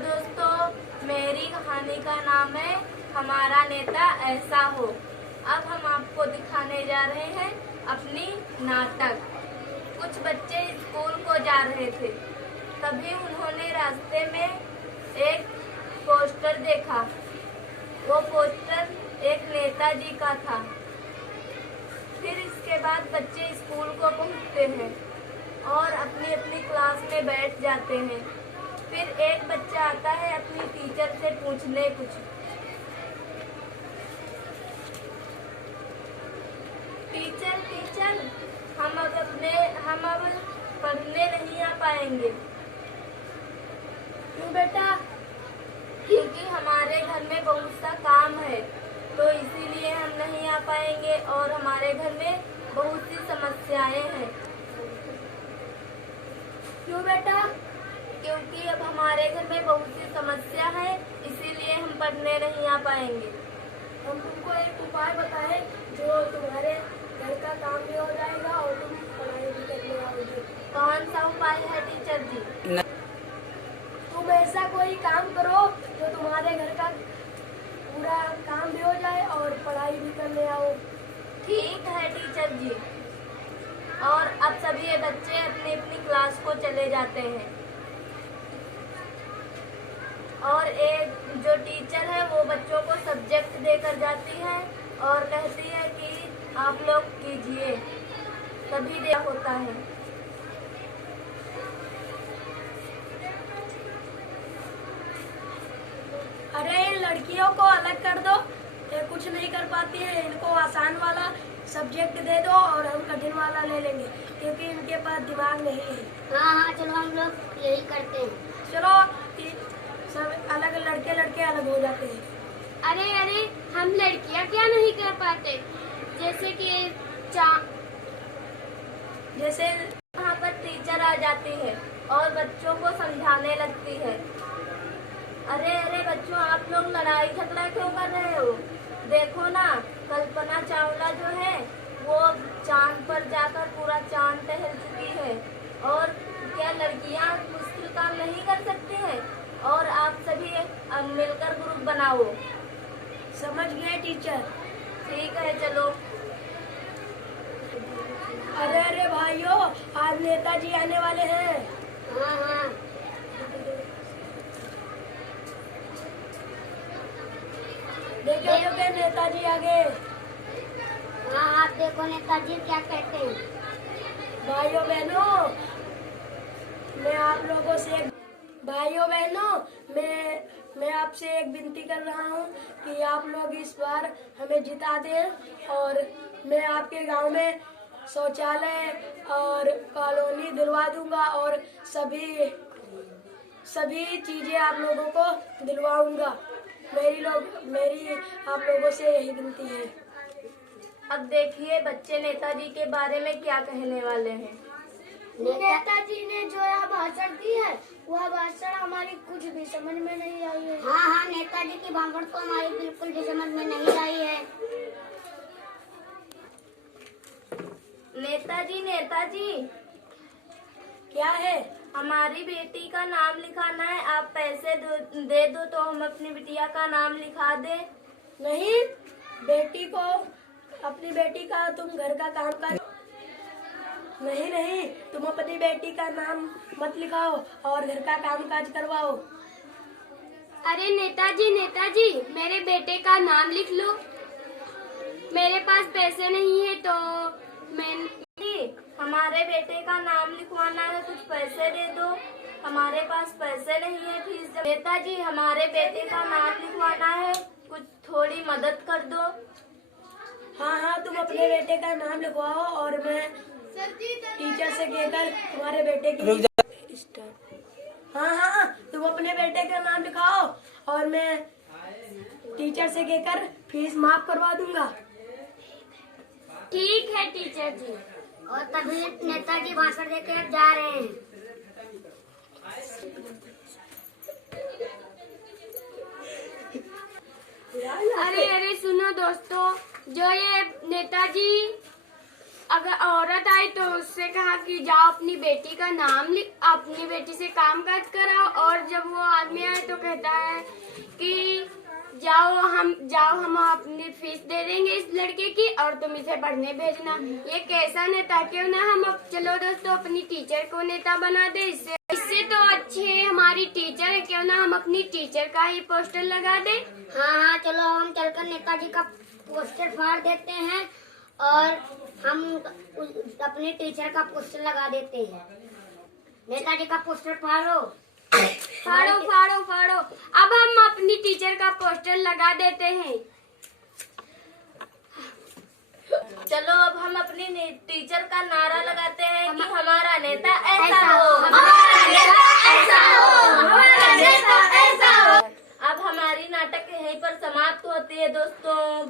दोस्तों, मेरी कहानी का नाम है हमारा नेता ऐसा हो। अब हम आपको दिखाने जा रहे हैं अपनी नाटक। कुछ बच्चे स्कूल को जा रहे थे, तभी उन्होंने रास्ते में एक पोस्टर देखा। वो पोस्टर एक नेताजी का था। फिर इसके बाद बच्चे स्कूल को पहुंचते हैं और अपनी अपनी क्लास में बैठ जाते हैं। फिर एक बच्चा आता है अपनी टीचर से पूछने कुछ। टीचर टीचर हम अब पढ़ने नहीं आ पाएंगे। क्यों बेटा? क्योंकि हमारे घर में बहुत सा काम है, तो इसीलिए हम नहीं आ पाएंगे और हमारे घर में बहुत सी समस्याएं हैं। क्यों बेटा? क्योंकि अब हमारे घर में बहुत सी समस्या है, इसीलिए हम पढ़ने नहीं आ पाएंगे। हम तुमको एक उपाय बताएं जो तुम्हारे घर का काम भी हो जाएगा और तुम पढ़ाई भी करने आओगे। कौन सा उपाय है टीचर जी? तुम ऐसा कोई काम करो जो तुम्हारे घर का पूरा काम भी हो जाए और पढ़ाई भी करने आओ। ठीक है टीचर जी। और अब सभी बच्चे अपनी अपनी क्लास को चले जाते हैं और एक जो टीचर है वो बच्चों को सब्जेक्ट देकर जाती है और कहती है कि आप लोग कीजिए, तभी दिया होता है। अरे इन लड़कियों को अलग कर दो, ये कुछ नहीं कर पाती है। इनको आसान वाला सब्जेक्ट दे दो और हम कठिन वाला ले लेंगे, क्योंकि इनके पास दिमाग नहीं है। हाँ, चलो हम लोग यही करते हैं। चलो सब अलग, लड़के अलग हो जाते हैं। अरे हम लड़कियां क्या नहीं कर पाते? जैसे कि जैसे वहाँ पर टीचर आ जाती है और बच्चों को समझाने लगती है। अरे बच्चों, आप लोग लड़ाई झगड़ा क्यों कर रहे हो? देखो ना, कल्पना चावला जो है वो चांद पर जाकर पूरा चांद टहल चुकी है। और क्या लड़कियां मुश्किल काम नहीं कर सकती हैं? और आप सभी मिलकर ग्रुप बनाओ। समझ गए टीचर? ठीक है, चलो। अरे भाइयों, आज नेताजी आने वाले हैं। हाँ। देखो क्या नेताजी आ गए। हाँ, आप देखो नेताजी क्या कहते हैं। भाइयों बहनों, मैं आप लोगों से मैं आपसे एक विनती कर रहा हूँ कि आप लोग इस बार हमें जिता दें और मैं आपके गांव में शौचालय और कॉलोनी दिलवा दूंगा और सभी चीजें आप लोगों को दिलवाऊंगा। मेरी आप लोगों से यही विनती है। अब देखिए बच्चे नेताजी के बारे में क्या कहने वाले हैं। नेताजी ने जो यह भाषण दी है वह भाषण हमारी कुछ भी समझ में नहीं आई है। हाँ, नेताजी की भाषण तो हमारी बिल्कुल भी समझ में नहीं आई है। नेताजी क्या है? हमारी बेटी का नाम लिखाना है। आप पैसे दे दो तो हम अपनी बिटिया का नाम लिखा दें। नहीं, अपनी बेटी का तुम घर का काम कर। नहीं, तुम अपनी बेटी का नाम मत लिखाओ और घर का काम काज करवाओ। अरे नेताजी, मेरे बेटे का नाम लिख लो। मेरे पास पैसे नहीं है तो हमारे बेटे का नाम लिखवाना है, कुछ पैसे दे दो। हमारे पास पैसे नहीं है फीस। नेताजी, हमारे बेटे का नाम लिखवाना है, कुछ थोड़ी मदद कर दो। हाँ, तुम अपने बेटे का नाम लिखवाओ और मैं टीचर से कहकर तुम्हारे बेटे की हाँ, तुम अपने बेटे का नाम लिखाओ और मैं टीचर से कहकर फीस माफ करवा दूंगा। ठीक है टीचर जी। और तभी नेताजी भाषण देकर जा रहे हैं। अरे सुनो दोस्तों, जो ये नेताजी अगर औरत आई तो उससे कहा कि जाओ अपनी बेटी का नाम लिख, अपनी बेटी से काम काज कराओ। और जब वो आदमी आए तो कहता है कि जाओ हम अपनी फीस दे देंगे इस लड़के की और तुम इसे पढ़ने भेजना। ये कैसा नेता? क्यों ना हम अब चलो दोस्तों अपनी टीचर को नेता बना दे। इससे तो अच्छे हमारी टीचर है, क्यों ना हम अपनी टीचर का ही पोस्टर लगा दे। हाँ चलो हम चलकर नेताजी का पोस्टर फाड़ देते हैं और हम अपने टीचर का पोस्टर लगा देते हैं। नेताजी का पोस्टर फाड़ो फाड़ो फाड़ो फाड़ो। अब हम अपनी टीचर का पोस्टर लगा देते हैं। चलो अब हम अपनी टीचर का नारा लगाते हैं कि हमारा नेता ऐसा हो, हमारा नेता ऐसा हो, हमारा नेता ऐसा हो। अब हमारी नाटक यहीं पर समाप्त होती है दोस्तों।